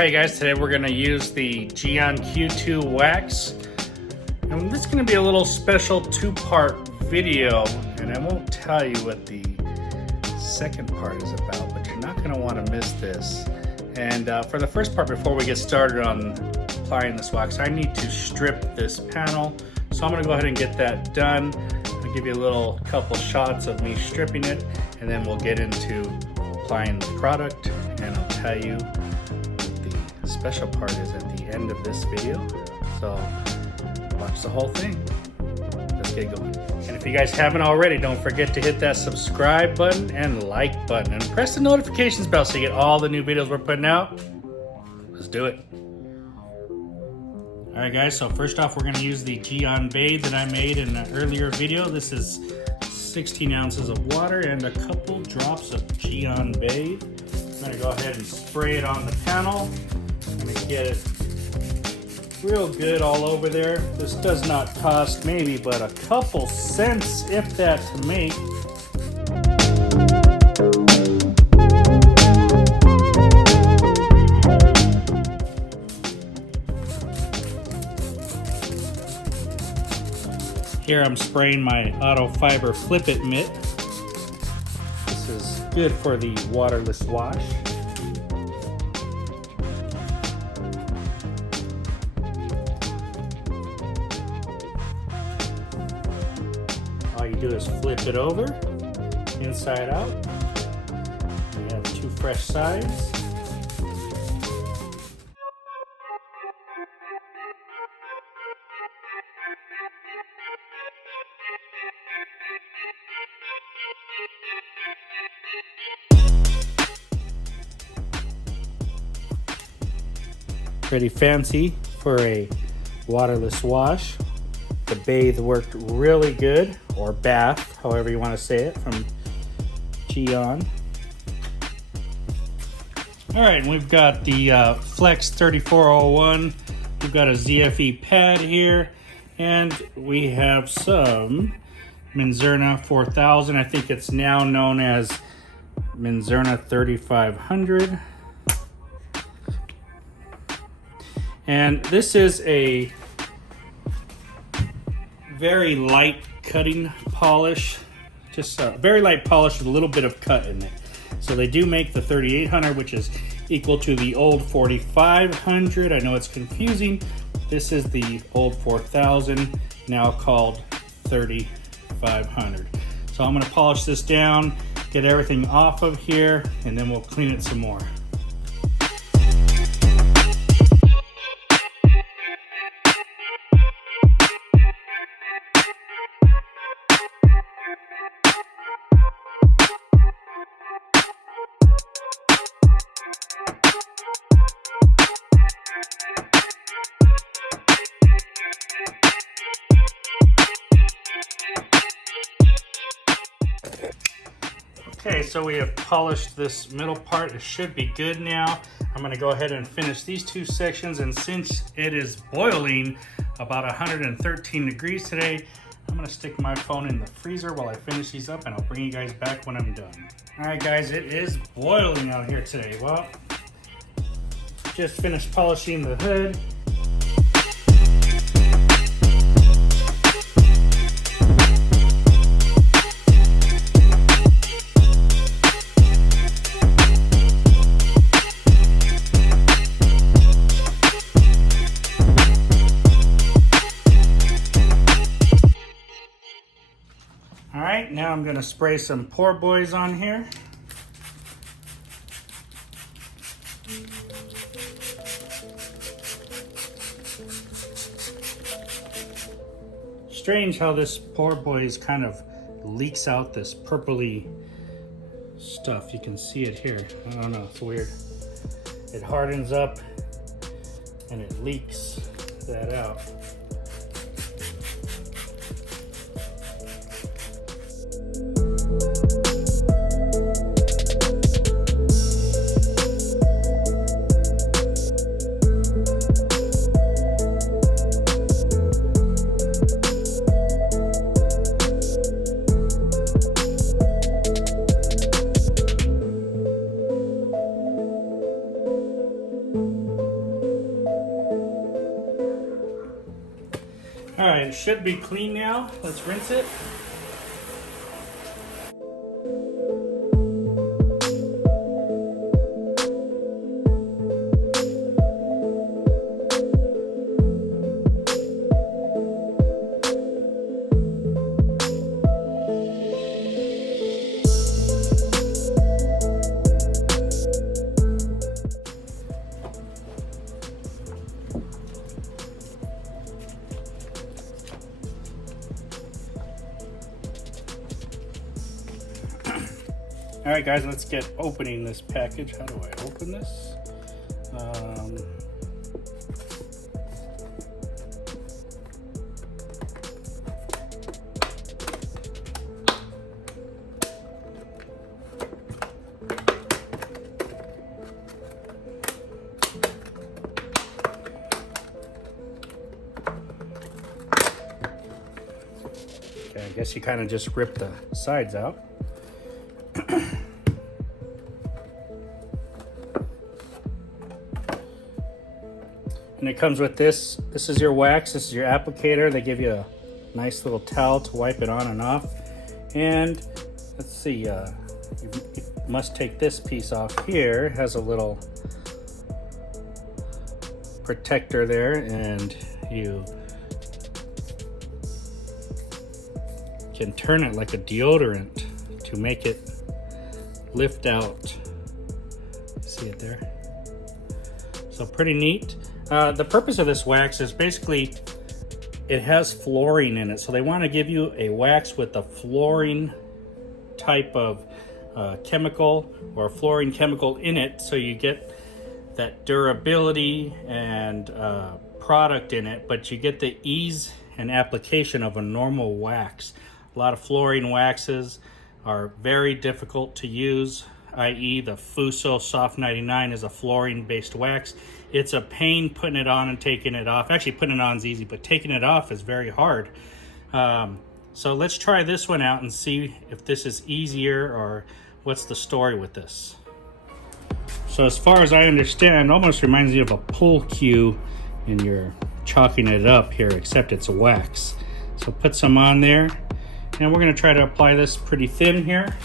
Alright guys, today we're going to use the Gyeon Q2 Wax. And this is going to be a little special two-part video, and I won't tell you what the second part is about, but you're not going to want to miss this. And for the first part, before we get started on applying this wax, I need to strip this panel. So I'm going to go ahead and get that done. I'll give you a couple shots of me stripping it, and then we'll get into applying the product, and I'll tell you what the special part is at the end of this video. So watch the whole thing. Let's get going. And if you guys haven't already, don't forget to hit that subscribe button and like button, and press the notifications bell so you get all the new videos we're putting out. Let's do it. Alright guys, so first off we're going to use the Gyeon Bathe that I made in an earlier video. This is 16 ounces of water and a couple drops of Gyeon Bathe. I'm going to go ahead and spray it on the panel. I'm going to get it real good all over there. This does not cost maybe but a couple cents, if that, to make. Here I'm spraying my Auto Fiber Flip It mitt. This is good for the waterless wash. All you do is flip it over, inside out. You have two fresh sides. Pretty fancy for a waterless wash. The bathe worked really good, or bath, however you want to say it, from Gyeon. All right, we've got the Flex 3401. We've got a ZFE pad here, and we have some Minzerna 4000. I think it's now known as Minzerna 3500. And this is a very light cutting polish, just a very light polish with a little bit of cut in it. So they do make the 3800, which is equal to the old 4500. I know it's confusing. This is the old 4000, now called 3500. So I'm going to polish this down, get everything off of here, and then we'll clean it some more. Okay, so we have polished this middle part. It should be good now. I'm going to go ahead and finish these two sections, and since it is boiling about 113 degrees today, I'm going to stick my phone in the freezer while I finish these up, and I'll bring you guys back when I'm done. Alright guys, it is boiling out here today. Well, just finished polishing the hood. Alright, now I'm going to spray some Poor Boys on here. Strange how this Poor Boys kind of leaks out this purpley stuff. You can see it here. I don't know, it's weird. It hardens up and it leaks that out. should be clean now. Let's rinse it. All right, guys, let's get opening this package. How do I open this? Okay, I guess you kind of just rip the sides out. And it comes with this. This is your wax. This is your applicator. They give you a nice little towel to wipe it on and off. And let's see, you must take this piece off here. It has a little protector there, and you can turn it like a deodorant to make it lift out. See it there? So pretty neat. The purpose of this wax is basically it has fluorine in it. So they want to give you a wax with a fluorine type of chemical or fluorine chemical in it. So you get that durability and product in it, but you get the ease and application of a normal wax. A lot of fluorine waxes are very difficult to use, i.e. the Fuso Soft 99 is a fluorine-based wax. It's a pain putting it on and taking it off. Actually, putting it on is easy, but taking it off is very hard. So let's try this one out and see if this is easier or what's the story with this. So as far as I understand, it almost reminds you of a pool cue and you're chalking it up here, except it's a wax. So put some on there, and we're gonna try to apply this pretty thin here.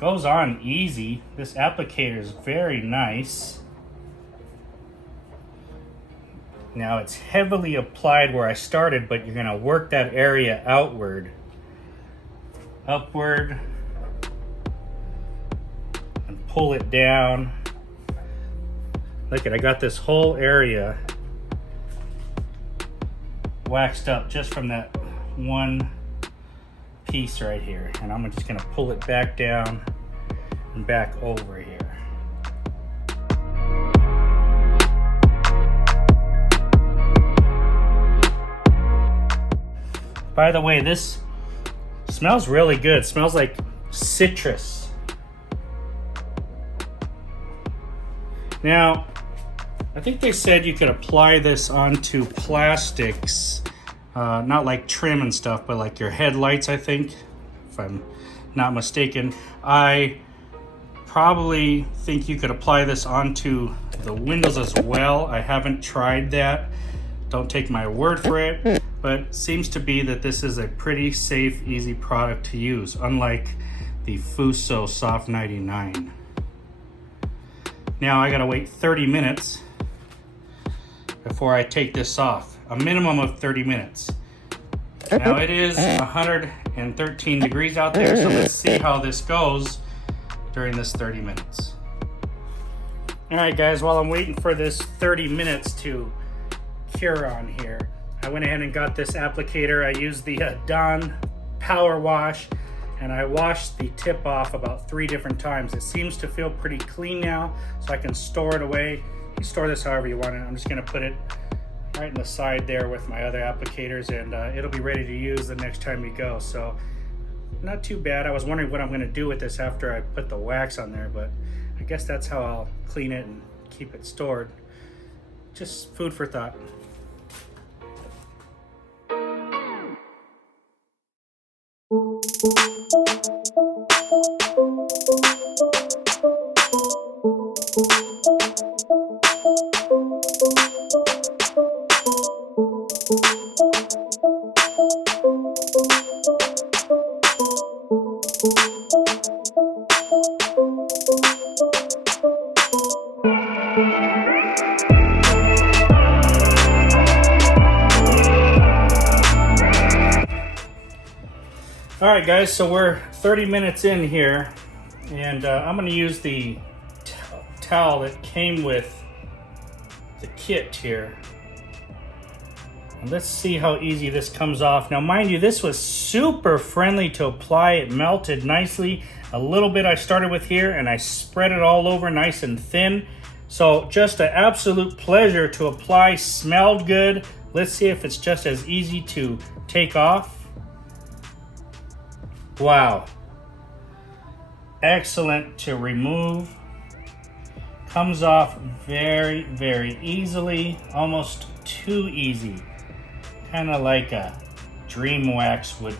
Goes on easy. This applicator is very nice. Now it's heavily applied where I started, but you're gonna work that area outward, upward, and pull it down. Look at, I got this whole area waxed up just from that one piece right here, and I'm just gonna pull it back down and back over here. By the way, this smells really good. It smells like citrus. Now, I think they said you could apply this onto plastics, not like trim and stuff, but like your headlights, I think, if I'm not mistaken. I probably think you could apply this onto the windows as well. I haven't tried that. Don't take my word for it, but it seems to be that this is a pretty safe, easy product to use, unlike the Fuso Soft 99. Now I gotta wait 30 minutes before I take this off. A minimum of 30 minutes. Now it is 113 degrees out there, so let's see how this goes during this 30 minutes. All right, guys, while I'm waiting for this 30 minutes to cure on here, I went ahead and got this applicator. I used the Dawn Power Wash, and I washed the tip off about 3 different times. It seems to feel pretty clean now, so I can store it away. You store this however you want it. I'm just gonna put it right in the side there with my other applicators, and it'll be ready to use the next time we go. So not too bad. I was wondering what I'm gonna do with this after I put the wax on there, but I guess that's how I'll clean it and keep it stored. Just food for thought. All right, guys, so we're 30 minutes in here, and I'm gonna use the towel that came with the kit here. And let's see how easy this comes off. Now, mind you, this was super friendly to apply. It melted nicely. A little bit I started with here, and I spread it all over nice and thin. So just an absolute pleasure to apply. Smelled good. Let's see if it's just as easy to take off. Wow. Excellent to remove. Comes off very, very easily. Almost too easy. Kind of like a dream wax would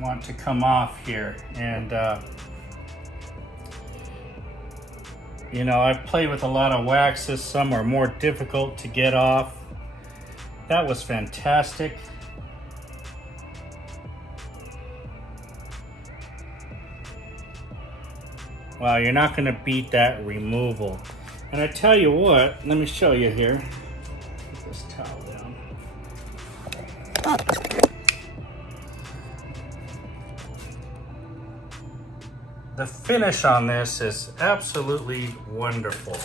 want to come off here. And you know, I've played with a lot of waxes. Some are more difficult to get off. That was fantastic. Wow, you're not going to beat that removal. And I tell you what, let me show you here. Put this towel down. The finish on this is absolutely wonderful.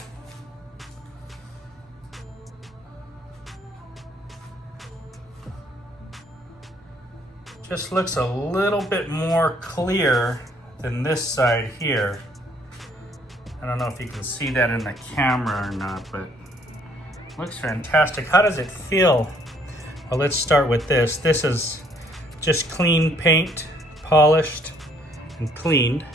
Just looks a little bit more clear than this side here. I don't know if you can see that in the camera or not, but it looks fantastic. How does it feel? Well, let's start with this. This is just clean paint, polished and cleaned.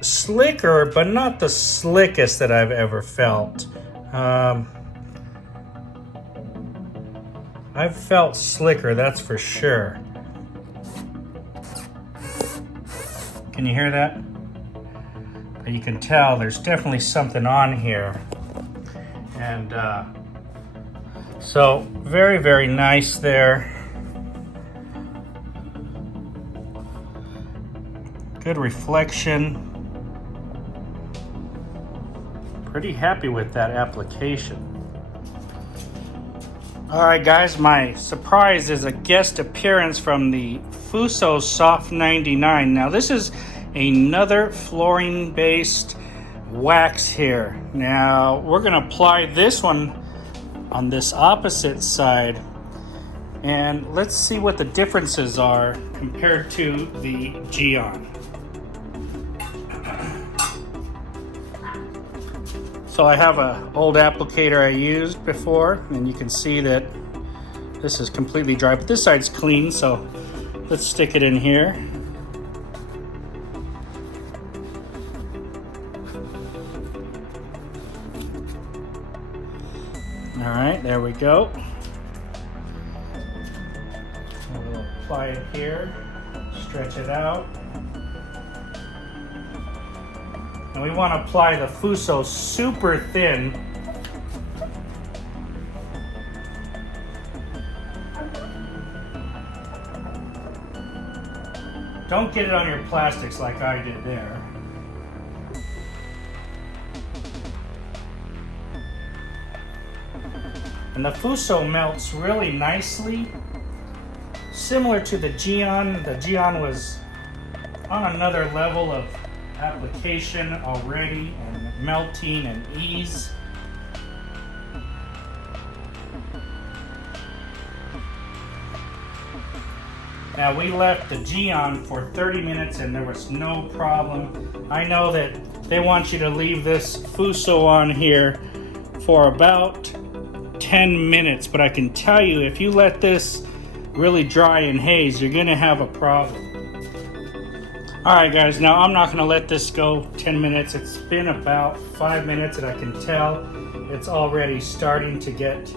Slicker, but not the slickest that I've ever felt. I've felt slicker, that's for sure. Can you hear that? You can tell there's definitely something on here. And so very, very nice there. Good reflection. Pretty happy with that application. All right, guys, my surprise is a guest appearance from the Fuso Soft 99. Now, this is another fluorine-based wax here. Now, we're gonna apply this one on this opposite side, and let's see what the differences are compared to the Gyeon. So I have an old applicator I used before, and you can see that this is completely dry, but this side's clean, so let's stick it in here. All right, there we go. We'll apply it here, stretch it out. And we want to apply the Fuso super thin. Don't get it on your plastics like I did there. And the Fuso melts really nicely. Similar to the Gyeon. The Gyeon was on another level of application already, and melting and ease. Now, we left the Gyeon for 30 minutes and there was no problem. I know that they want you to leave this Fuso on here for about 10 minutes, but I can tell you, if you let this really dry and haze, you're gonna have a problem. All right, guys, now I'm not gonna let this go 10 minutes. It's been about 5 minutes, and I can tell it's already starting to get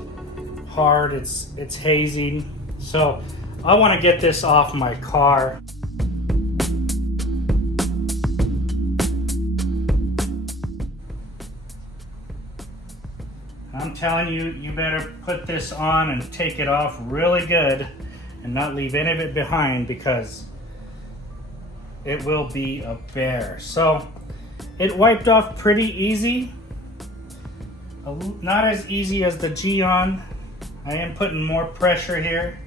hard. It's hazing. So I wanna get this off my car. I'm telling you, you better put this on and take it off really good and not leave any of it behind, because it will be a bear. So it wiped off pretty easy. Not as easy as the Gyeon. I am putting more pressure here.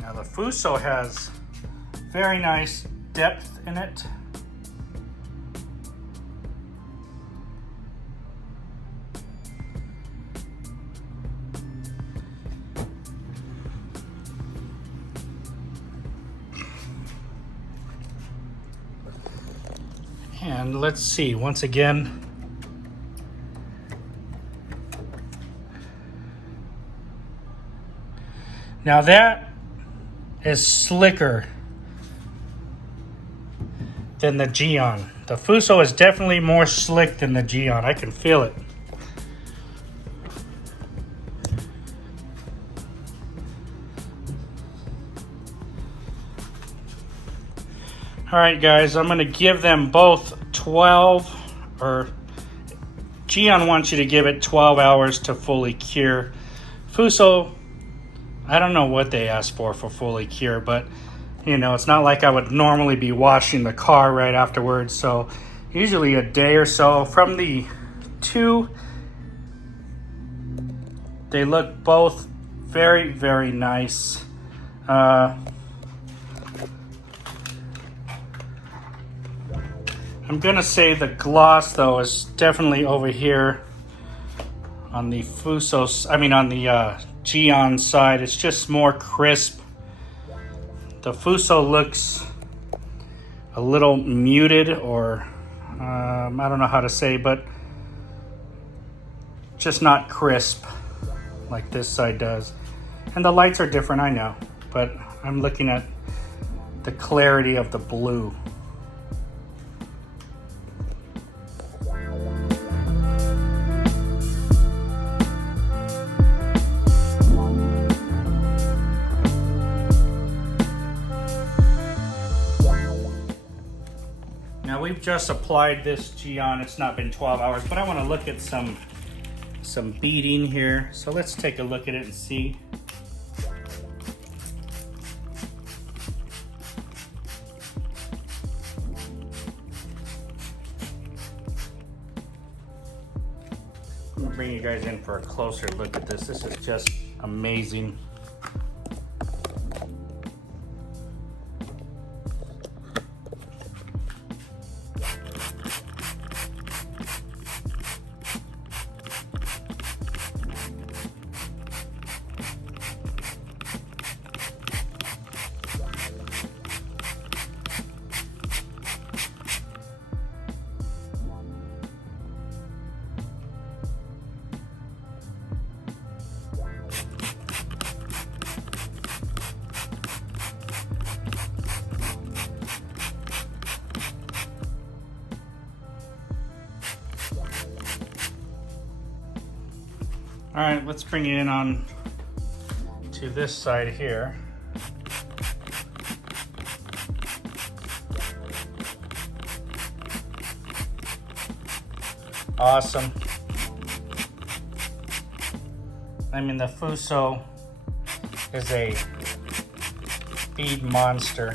Now the Fuso has very nice depth in it. And let's see, once again, now that is slicker than the Gyeon. The Fuso is definitely more slick than the Gyeon. I can feel it. All right, guys, I'm gonna give them both 12, or Gyeon wants you to give it 12 hours to fully cure. Fuso, I don't know what they asked for fully cure, but you know, it's not like I would normally be washing the car right afterwards. So usually a day or so. From the two, they look both very, very nice. I'm gonna say the gloss though is definitely over here on the Fuso, on the Gyeon side. It's just more crisp. The Fuso looks a little muted, or I don't know how to say, but just not crisp like this side does. And the lights are different, I know, but I'm looking at the clarity of the blue. Now we've just applied this Gyeon. It's not been 12 hours, but I want to look at some beading here. So let's take a look at it and see. I'm gonna bring you guys in for a closer look at this. This is just amazing. All right, let's bring it in on to this side here. Awesome. I mean, the Fuso is a bead monster.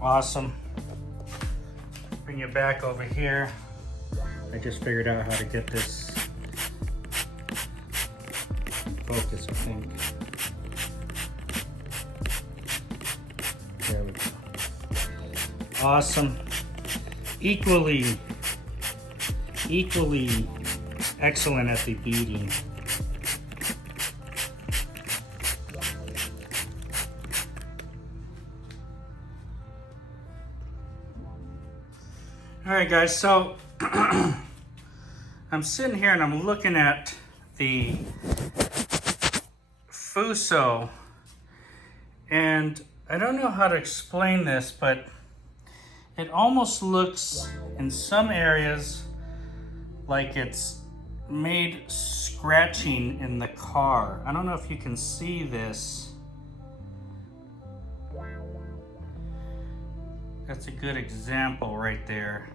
Awesome. Bring it back over here. I just figured out how to get this focus, I think. There we go. Awesome. Equally excellent at the beading. All right, guys, so I'm sitting here and I'm looking at the Fuso, and I don't know how to explain this, but it almost looks in some areas like it's made scratching in the car. I don't know if you can see this. That's a good example right there.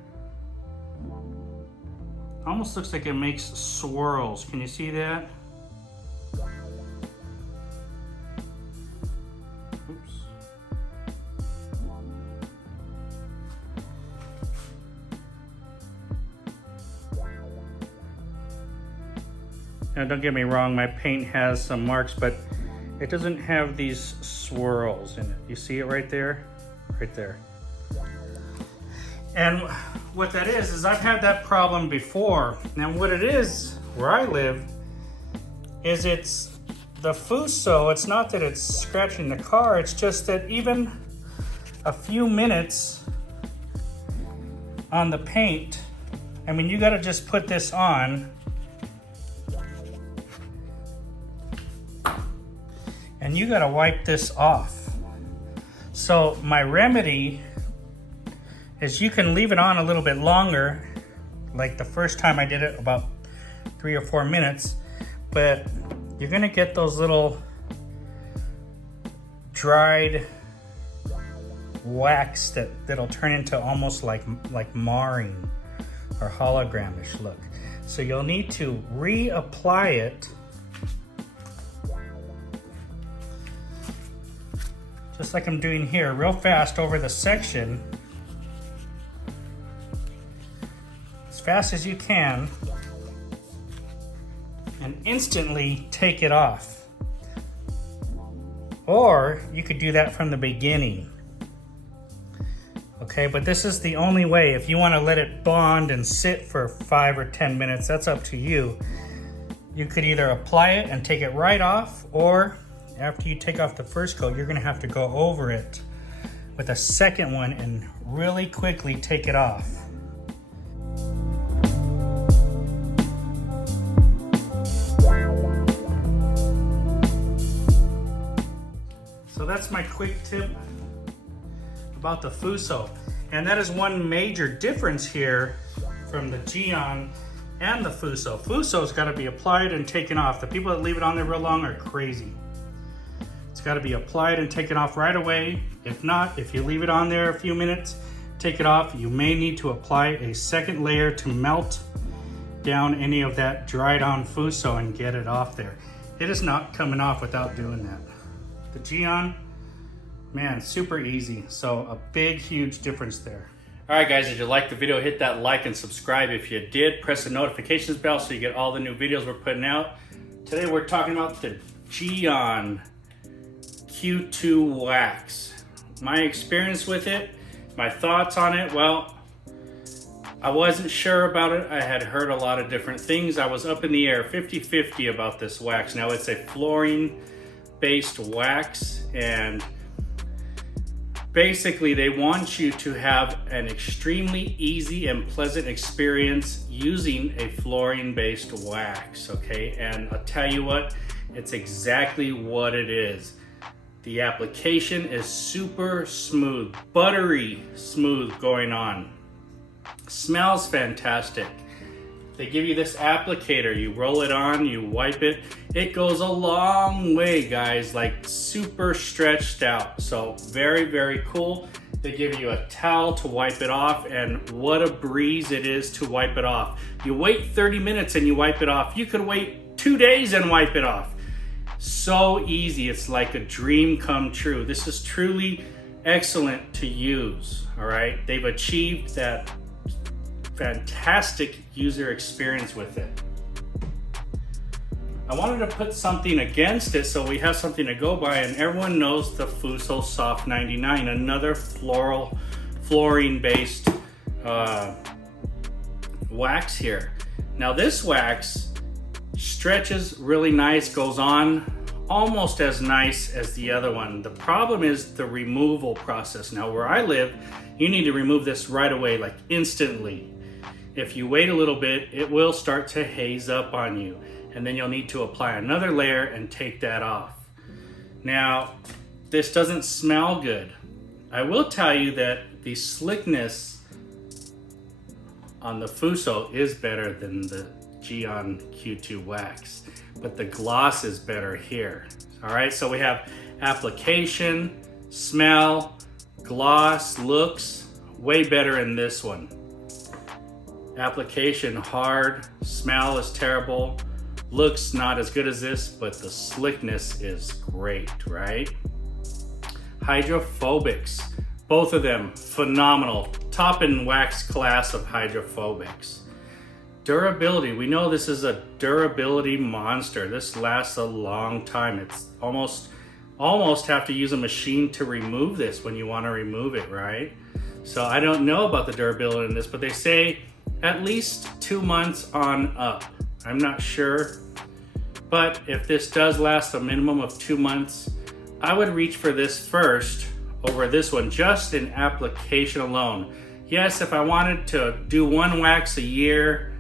Almost looks like it makes swirls. Can you see that? Oops. Now don't get me wrong, my paint has some marks, but it doesn't have these swirls in it. You see it right there? Right there. And what that is I've had that problem before. Now what it is, where I live, is it's the Fuso. It's not that it's scratching the car, it's just that even a few minutes on the paint, I mean, you gotta just put this on and you gotta wipe this off. So my remedy is you can leave it on a little bit longer, like the first time I did it, about 3 or 4 minutes, but you're gonna get those little dried wax that'll turn into almost like marring or hologramish look. So you'll need to reapply it, just like I'm doing here, real fast over the section, as fast as you can, and instantly take it off. Or you could do that from the beginning. Okay, but this is the only way. If you want to let it bond and sit for 5 or 10 minutes, that's up to you. You could either apply it and take it right off, or after you take off the first coat, you're gonna have to go over it with a second one and really quickly take it off. So that's my quick tip about the Fuso. And that is one major difference here from the Gyeon and the Fuso. Fuso's gotta be applied and taken off. The people that leave it on there real long are crazy. It's gotta be applied and taken off right away. If not, if you leave it on there a few minutes, take it off, you may need to apply a second layer to melt down any of that dried on Fuso and get it off there. It is not coming off without doing that. The Gyeon, man, super easy. So a big, huge difference there. All right, guys, if you liked the video, hit that like and subscribe. If you did, press the notifications bell so you get all the new videos we're putting out. Today, we're talking about the Gyeon Q2 Wax. My experience with it, my thoughts on it, well, I wasn't sure about it. I had heard a lot of different things. I was up in the air, 50-50 about this wax. Now, it's a fluorine-based wax, and basically they want you to have an extremely easy and pleasant experience using a fluorine-based wax, okay? And I'll tell you what, it's exactly what it is. The application is super smooth, buttery smooth going on. Smells fantastic. They give you this applicator, you roll it on, you wipe it. It goes a long way, guys, like super stretched out. So very, very cool. They give you a towel to wipe it off, and what a breeze it is to wipe it off. You wait 30 minutes and you wipe it off. You could wait 2 days and wipe it off. So easy, it's like a dream come true. This is truly excellent to use, all right? They've achieved that fantastic user experience with it. I wanted to put something against it so we have something to go by, and everyone knows the Fuso Soft 99, another fluorine-based wax here. Now this wax stretches really nice, goes on almost as nice as the other one. The problem is the removal process. Now where I live, you need to remove this right away, like instantly. If you wait a little bit, it will start to haze up on you, and then you'll need to apply another layer and take that off. Now, this doesn't smell good. I will tell you that the slickness on the Fuso is better than the Gyeon Q2 Wax, but the gloss is better here. All right, so we have application, smell, gloss, looks, way better in this one. Application hard, smell is terrible, looks not as good as this, but the slickness is great, right? Hydrophobics, both of them phenomenal, top in wax class of hydrophobics. Durability, we know this is a durability monster. This lasts a long time. It's almost have to use a machine to remove this when you want to remove it, right? So I don't know about the durability in this, but they say at least 2 months on up. I'm not sure, but if this does last a minimum of 2 months, I would reach for this first over this one, just in application alone. Yes, if I wanted to do 1 wax a year,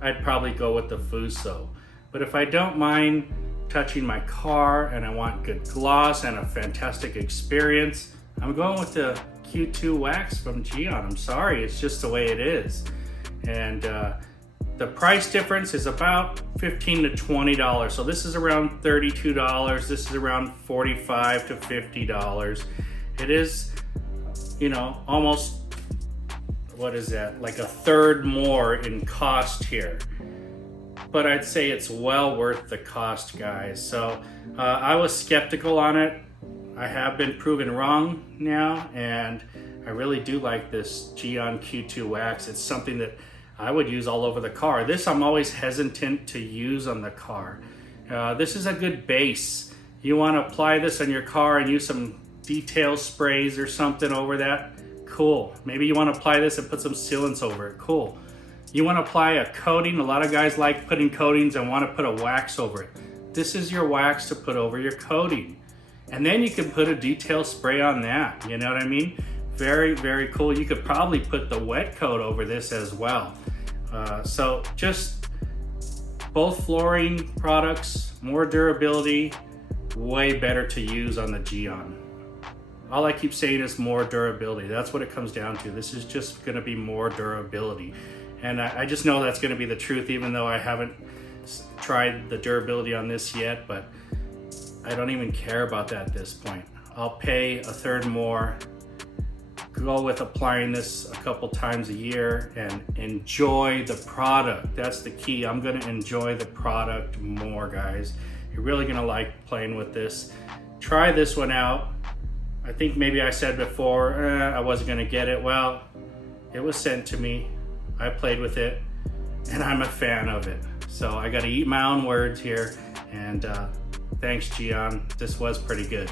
I'd probably go with the Fuso. But if I don't mind touching my car and I want good gloss and a fantastic experience, I'm going with the Q2 Wax from Gyeon. I'm sorry, it's just the way it is. And the price difference is about $15 to $20. So this is around $32. This is around $45 to $50. It is, you know, almost, what is that? Like a third more in cost here. But I'd say it's well worth the cost, guys. So I was skeptical on it. I have been proven wrong now, and I really do like this Gyeon Q2 Wax. It's something that I would use all over the car. This I'm always hesitant to use on the car. This is a good base. You want to apply this on your car and use some detail sprays or something over that, cool. Maybe you want to apply this and put some sealants over it, cool. You want to apply a coating, a lot of guys like putting coatings and want to put a wax over it. This is your wax to put over your coating. And then you can put a detail spray on that, you know what I mean? Very, very cool. You could probably put the wet coat over this as well. So just both fluorine products, more durability, way better to use on the Gyeon. All I keep saying is more durability. That's what it comes down to. This is just gonna be more durability. And I just know that's gonna be the truth, even though I haven't tried the durability on this yet, but I don't even care about that at this point. I'll pay a third more, go with applying this a couple times a year and enjoy the product. That's the key. I'm gonna enjoy the product more, guys. You're really gonna like playing with this. Try this one out. I think maybe I said before, I wasn't gonna get it. Well, it was sent to me. I played with it and I'm a fan of it. So I gotta eat my own words here, and thanks Gyeon, this was pretty good.